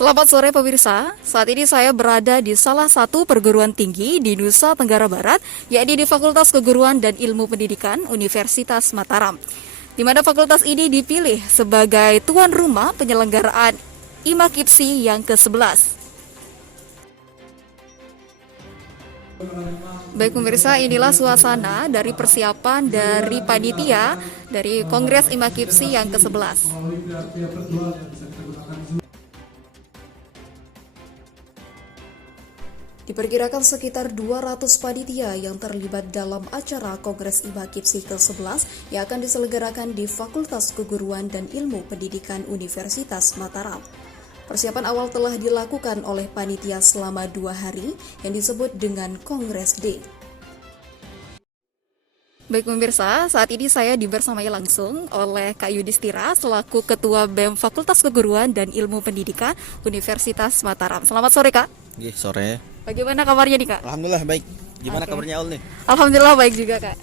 Selamat sore pemirsa, saat ini saya berada di salah satu perguruan tinggi di Nusa Tenggara Barat, yakni di Fakultas Keguruan dan Ilmu Pendidikan Universitas Mataram, di mana fakultas ini dipilih sebagai tuan rumah penyelenggaraan IMA-KIPSI yang ke-11. Baik pemirsa, inilah suasana dari persiapan dari panitia dari Kongres IMA-KIPSI yang ke-11. Diperkirakan sekitar 200 panitia yang terlibat dalam acara Kongres IMA-KIPSI ke-11 yang akan diselenggarakan di Fakultas Keguruan dan Ilmu Pendidikan Universitas Mataram. Persiapan awal telah dilakukan oleh panitia selama 2 hari yang disebut dengan Kongres Day. Baik pemirsa, saat ini saya dibersamai langsung oleh Kak Yudhistira selaku Ketua BEM Fakultas Keguruan dan Ilmu Pendidikan Universitas Mataram. Selamat sore Kak. Sore. Bagaimana kabarnya nih Kak? Alhamdulillah baik. Gimana kabarnya Aul nih? Alhamdulillah baik juga Kak.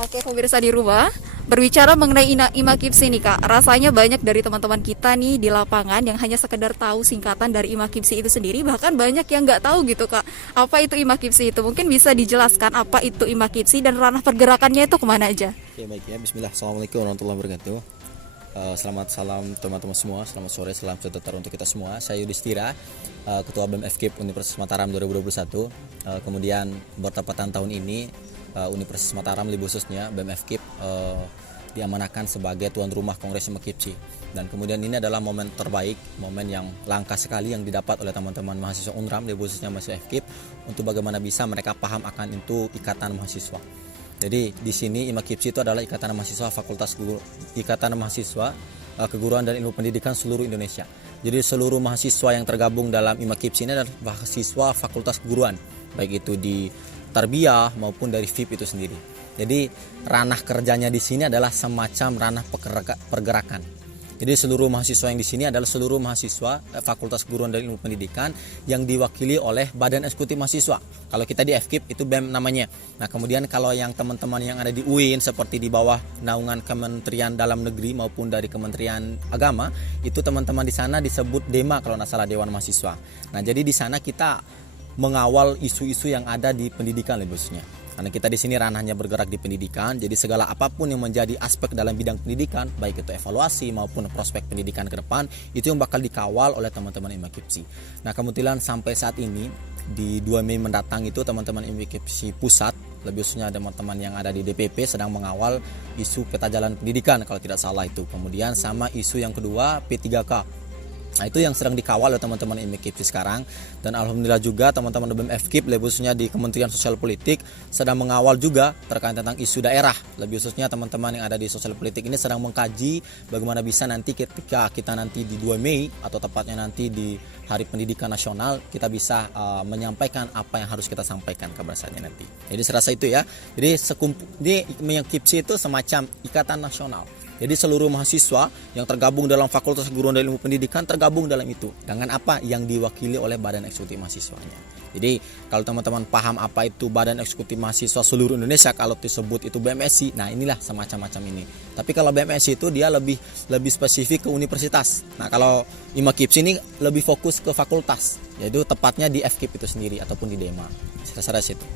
Oke pemirsa di rumah, berbicara mengenai IMA-KIPSI nih Kak, rasanya banyak dari teman-teman kita nih di lapangan yang hanya sekedar tahu singkatan dari IMA-KIPSI itu sendiri, bahkan banyak yang nggak tahu gitu Kak, apa itu IMA-KIPSI itu. Mungkin bisa dijelaskan apa itu IMA-KIPSI dan ranah pergerakannya itu kemana aja? Oke baik ya, bismillah. Assalamualaikum warahmatullahi wabarakatuh. Selamat salam teman-teman semua, selamat sore, salam sejahtera untuk kita semua. Saya Yudhistira, Ketua BEM FKIP Universitas Mataram 2021. Kemudian bertepatan tahun ini Universitas Mataram lebih khususnya BEM FKIP diamanahkan sebagai tuan rumah Kongres IMA-KIPSI. Dan kemudian ini adalah momen terbaik, momen yang langka sekali yang didapat oleh teman-teman mahasiswa UNRAM, lebih khususnya mahasiswa FKIP, untuk bagaimana bisa mereka paham akan itu ikatan mahasiswa. Jadi di sini IMA-KIPSI itu adalah ikatan mahasiswa Keguruan dan Ilmu Pendidikan seluruh Indonesia. Jadi seluruh mahasiswa yang tergabung dalam IMA-KIPSI ini adalah mahasiswa Fakultas Keguruan, baik itu di Tarbiyah maupun dari FIP itu sendiri. Jadi ranah kerjanya di sini adalah semacam ranah pergerakan. Jadi seluruh mahasiswa yang di sini adalah seluruh mahasiswa Fakultas Keguruan dan Ilmu Pendidikan yang diwakili oleh Badan Eksekutif Mahasiswa. Kalau kita di FKIP itu BEM namanya. Nah kemudian kalau yang teman-teman yang ada di UIN seperti di bawah naungan Kementerian Dalam Negeri maupun dari Kementerian Agama, itu teman-teman di sana disebut DEMA kalau nggak salah, Dewan Mahasiswa. Nah jadi di sana kita mengawal isu-isu yang ada di pendidikan lebih khususnya. Karena kita di sini ranahnya bergerak di pendidikan, jadi segala apapun yang menjadi aspek dalam bidang pendidikan, baik itu evaluasi maupun prospek pendidikan ke depan, itu yang bakal dikawal oleh teman-teman IMA-KIPSI. Nah kebetulan sampai saat ini di 2 Mei mendatang itu teman-teman IMA-KIPSI pusat, lebih khususnya teman-teman yang ada di DPP sedang mengawal isu peta jalan pendidikan kalau tidak salah itu. Kemudian sama isu yang kedua P3K. Nah itu yang sedang dikawal oleh teman-teman IMA-KIPSI sekarang. Dan alhamdulillah juga teman-teman BEM FKIP lebih khususnya di Kementerian Sosial Politik sedang mengawal juga terkait tentang isu daerah. Lebih khususnya teman-teman yang ada di sosial politik ini sedang mengkaji bagaimana bisa nanti ketika kita nanti di 2 Mei atau tepatnya nanti di Hari Pendidikan Nasional kita bisa menyampaikan apa yang harus kita sampaikan kepada saatnya nanti. Jadi serasa itu ya. Jadi IMA-KIPSI itu semacam ikatan nasional. Jadi seluruh mahasiswa yang tergabung dalam Fakultas Keguruan dan Ilmu Pendidikan tergabung dalam itu. Dengan apa? Yang diwakili oleh Badan Eksekutif Mahasiswanya. Jadi kalau teman-teman paham apa itu Badan Eksekutif Mahasiswa seluruh Indonesia, kalau disebut itu BMSI, nah inilah semacam-macam ini. Tapi kalau BMSI itu dia lebih spesifik ke universitas. Nah kalau IMA-KIPSI ini lebih fokus ke fakultas, yaitu tepatnya di FKIP itu sendiri ataupun di DEMA. Saya itu.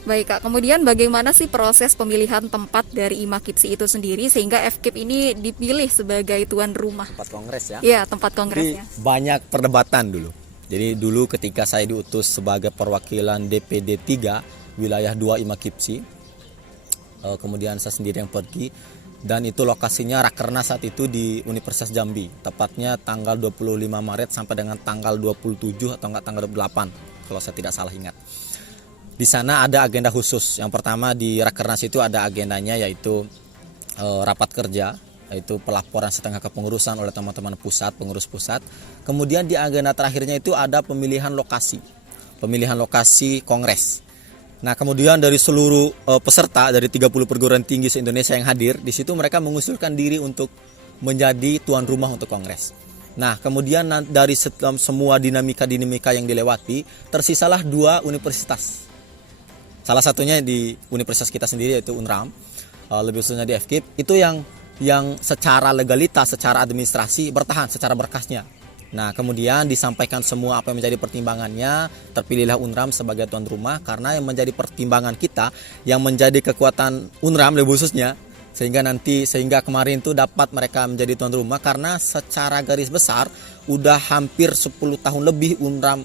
Baik Kak, kemudian bagaimana sih proses pemilihan tempat dari IMA-KIPSI itu sendiri sehingga FKIP ini dipilih sebagai tuan rumah? Tempat kongres ya? Iya, tempat kongresnya. Banyak perdebatan dulu. Jadi dulu ketika saya diutus sebagai perwakilan DPD 3 wilayah 2 IMA-KIPSI, kemudian saya sendiri yang pergi, dan itu lokasinya Rakernas saat itu di Universitas Jambi, tepatnya tanggal 25 Maret sampai dengan tanggal 27 atau enggak tanggal 28 kalau saya tidak salah ingat. Di sana ada agenda khusus. Yang pertama di Rakernas itu ada agendanya yaitu rapat kerja, yaitu pelaporan setengah kepengurusan oleh teman-teman pusat, pengurus pusat. Kemudian di agenda terakhirnya itu ada pemilihan lokasi kongres. Nah kemudian dari seluruh peserta dari 30 perguruan tinggi se-Indonesia yang hadir, di situ mereka mengusulkan diri untuk menjadi tuan rumah untuk kongres. Nah kemudian dari semua dinamika yang dilewati, tersisalah 2 universitas. Salah satunya di universitas kita sendiri yaitu UNRAM, lebih khususnya di FKIP, itu yang yang secara legalitas, secara administrasi bertahan secara berkasnya. Nah, kemudian disampaikan semua apa yang menjadi pertimbangannya, terpilihlah UNRAM sebagai tuan rumah karena yang menjadi pertimbangan kita, yang menjadi kekuatan UNRAM lebih khususnya, sehingga kemarin itu dapat mereka menjadi tuan rumah karena secara garis besar udah hampir 10 tahun lebih UNRAM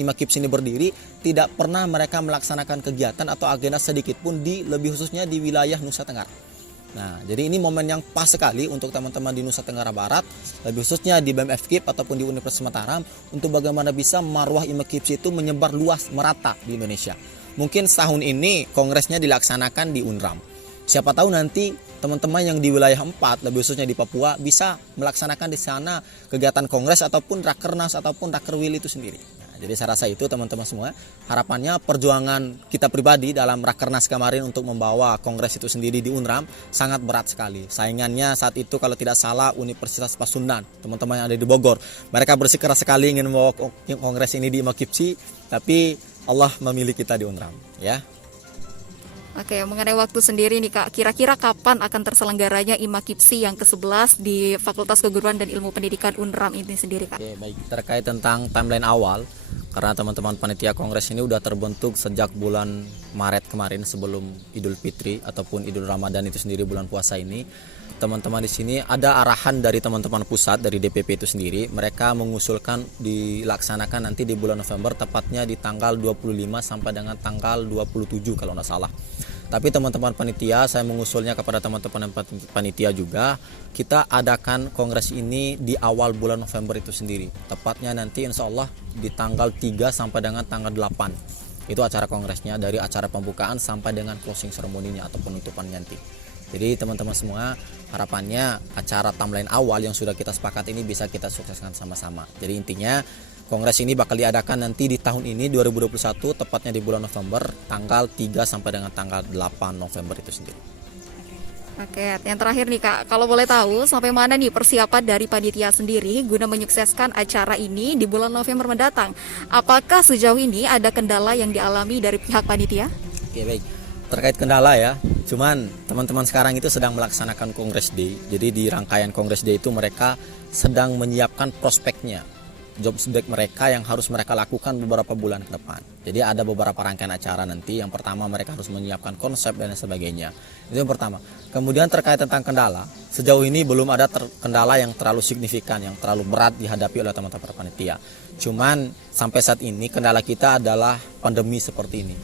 IMAKIPS ini berdiri, tidak pernah mereka melaksanakan kegiatan atau agenda sedikit pun lebih khususnya di wilayah Nusa Tenggara. Nah, jadi ini momen yang pas sekali untuk teman-teman di Nusa Tenggara Barat, lebih khususnya di BEM FKIP ataupun di Universitas Mataram, untuk bagaimana bisa marwah IMAKIPS itu menyebar luas, merata di Indonesia. Mungkin setahun ini kongresnya dilaksanakan di UNRAM. Siapa tahu nanti teman-teman yang di wilayah 4, lebih khususnya di Papua, bisa melaksanakan di sana kegiatan kongres ataupun rakernas ataupun rakerwil itu sendiri. Jadi saya rasa itu teman-teman semua, harapannya perjuangan kita pribadi dalam Rakernas kemarin untuk membawa kongres itu sendiri di UNRAM sangat berat sekali. Saingannya saat itu kalau tidak salah Universitas Pasundan, teman-teman yang ada di Bogor. Mereka bersikeras sekali ingin membawa kongres ini di IMAKIPSI, tapi Allah memilih kita di UNRAM, ya. Oke, mengenai waktu sendiri nih Kak, kira-kira kapan akan terselenggaranya IMAKIPSI yang ke-11 di Fakultas Keguruan dan Ilmu Pendidikan UNRAM ini sendiri Kak? Oke, baik. Terkait tentang timeline awal, karena teman-teman panitia kongres ini udah terbentuk sejak bulan Maret kemarin sebelum Idul Fitri ataupun Idul Ramadan itu sendiri, bulan puasa ini. Teman-teman di sini ada arahan dari teman-teman pusat dari DPP itu sendiri, mereka mengusulkan dilaksanakan nanti di bulan November, tepatnya di tanggal 25 sampai dengan tanggal 27 kalau nggak salah. Tapi teman-teman panitia, saya mengusulnya kepada teman-teman panitia juga, kita adakan kongres ini di awal bulan November itu sendiri. Tepatnya nanti insya Allah di tanggal 3 sampai dengan tanggal 8. Itu acara kongresnya, dari acara pembukaan sampai dengan closing ceremony-nya atau penutupan nanti. Jadi teman-teman semua, harapannya acara timeline awal yang sudah kita sepakat ini bisa kita sukseskan sama-sama. Jadi intinya kongres ini bakal diadakan nanti di tahun ini 2021, tepatnya di bulan November, tanggal 3 sampai dengan tanggal 8 November itu sendiri. Oke, yang terakhir nih Kak, kalau boleh tahu sampai mana nih persiapan dari panitia sendiri guna menyukseskan acara ini di bulan November mendatang? Apakah sejauh ini ada kendala yang dialami dari pihak panitia? Oke, baik. Terkait kendala ya, cuman teman-teman sekarang itu sedang melaksanakan Kongres Day. Jadi di rangkaian Kongres Day itu mereka sedang menyiapkan prospeknya, job spec mereka yang harus mereka lakukan beberapa bulan ke depan. Jadi ada beberapa rangkaian acara nanti. Yang pertama mereka harus menyiapkan konsep dan sebagainya. Itu yang pertama. Kemudian terkait tentang kendala, sejauh ini belum ada kendala yang terlalu signifikan, yang terlalu berat dihadapi oleh teman-teman panitia. Cuman sampai saat ini kendala kita adalah pandemi seperti ini.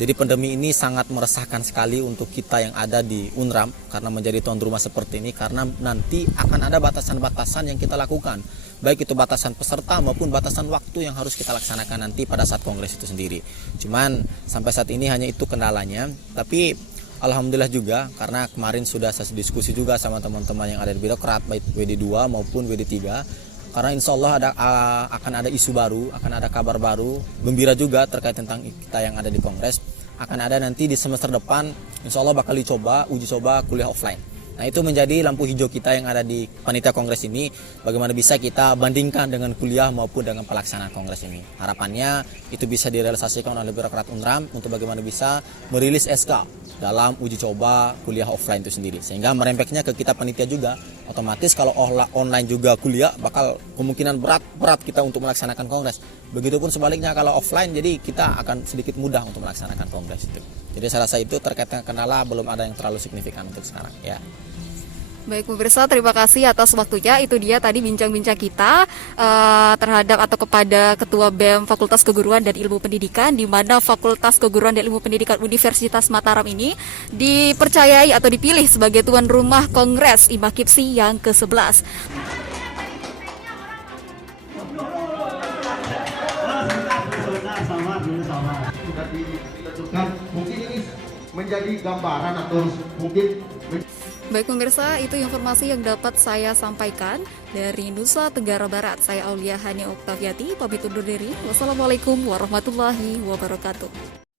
Jadi pandemi ini sangat meresahkan sekali untuk kita yang ada di UNRAM karena menjadi tuan rumah seperti ini, karena nanti akan ada batasan-batasan yang kita lakukan, baik itu batasan peserta maupun batasan waktu yang harus kita laksanakan nanti pada saat kongres itu sendiri. Cuman sampai saat ini hanya itu kendalanya, tapi alhamdulillah juga karena kemarin sudah saya diskusi juga sama teman-teman yang ada di birokrat baik WD2 maupun WD3. Karena insya Allah akan ada isu baru, akan ada kabar baru, gembira juga terkait tentang kita yang ada di kongres. Akan ada nanti di semester depan, insya Allah bakal dicoba, uji coba kuliah offline. Nah itu menjadi lampu hijau kita yang ada di panitia kongres ini, bagaimana bisa kita bandingkan dengan kuliah maupun dengan pelaksanaan kongres ini. Harapannya itu bisa direalisasikan oleh birokrat UNRAM untuk bagaimana bisa merilis SK dalam uji coba kuliah offline itu sendiri. Sehingga merempeknya ke kita panitia juga, otomatis kalau online juga kuliah bakal kemungkinan berat kita untuk melaksanakan kongres. Begitupun sebaliknya kalau offline, jadi kita akan sedikit mudah untuk melaksanakan kongres itu. Jadi saya rasa itu terkait dengan kendala belum ada yang terlalu signifikan untuk sekarang ya. Baik pemirsa, terima kasih atas waktunya. Itu dia tadi bincang-bincang kita terhadap atau kepada Ketua BEM Fakultas Keguruan dan Ilmu Pendidikan, di mana Fakultas Keguruan dan Ilmu Pendidikan Universitas Mataram ini dipercayai atau dipilih sebagai tuan rumah Kongres IMAKIPSI yang ke-11. Mungkin ini menjadi gambaran atau mungkin. Baik pemirsa, itu informasi yang dapat saya sampaikan dari Nusa Tenggara Barat. Saya Aulia Hani Oktaviati, pamit undur diri. Wassalamualaikum warahmatullahi wabarakatuh.